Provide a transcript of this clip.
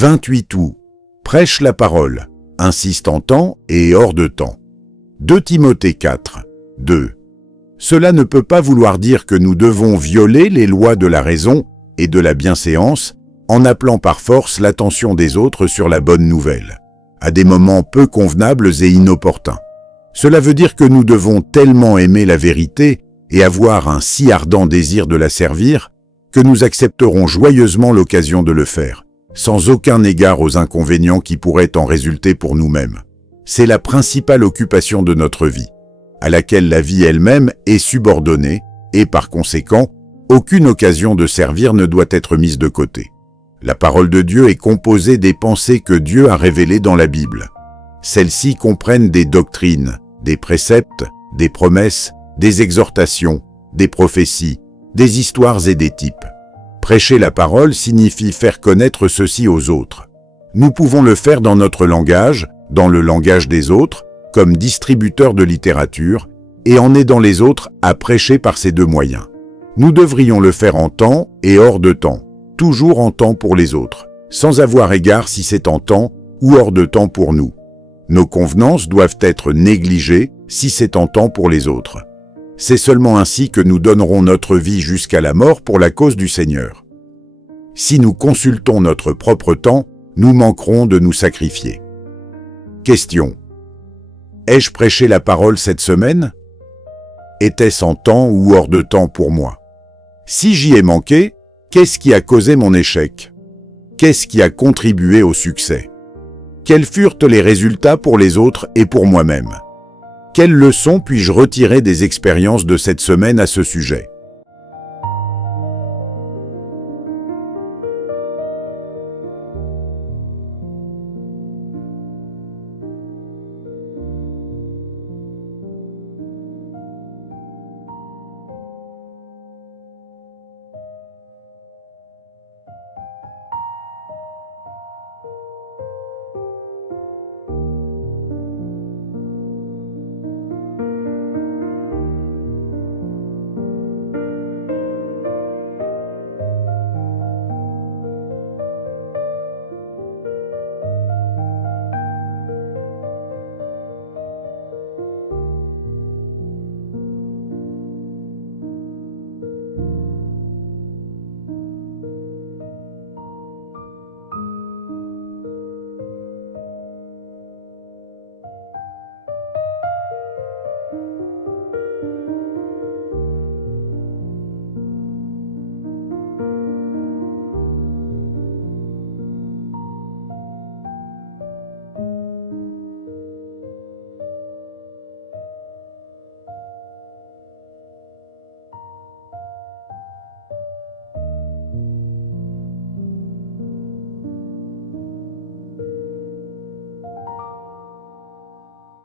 28 août. Prêche la parole, insiste en temps et hors de temps. 2 Timothée 4, 2. Cela ne peut pas vouloir dire que nous devons violer les lois de la raison et de la bienséance en appelant par force l'attention des autres sur la bonne nouvelle, à des moments peu convenables et inopportuns. Cela veut dire que nous devons tellement aimer la vérité et avoir un si ardent désir de la servir que nous accepterons joyeusement l'occasion de le faire, sans aucun égard aux inconvénients qui pourraient en résulter pour nous-mêmes. C'est la principale occupation de notre vie, à laquelle la vie elle-même est subordonnée et par conséquent, aucune occasion de servir ne doit être mise de côté. La parole de Dieu est composée des pensées que Dieu a révélées dans la Bible. Celles-ci comprennent des doctrines, des préceptes, des promesses, des exhortations, des prophéties, des histoires et des types. Prêcher la parole signifie faire connaître ceci aux autres. Nous pouvons le faire dans notre langage, dans le langage des autres, comme distributeurs de littérature, et en aidant les autres à prêcher par ces deux moyens. Nous devrions le faire en temps et hors de temps, toujours en temps pour les autres, sans avoir égard si c'est en temps ou hors de temps pour nous. Nos convenances doivent être négligées si c'est en temps pour les autres. C'est seulement ainsi que nous donnerons notre vie jusqu'à la mort pour la cause du Seigneur. Si nous consultons notre propre temps, nous manquerons de nous sacrifier. Question. Ai-je prêché la parole cette semaine? Était-ce en temps ou hors de temps pour moi? Si j'y ai manqué, qu'est-ce qui a causé mon échec? Qu'est-ce qui a contribué au succès? Quels furent les résultats pour les autres et pour moi-même? Quelles leçons puis-je retirer des expériences de cette semaine à ce sujet?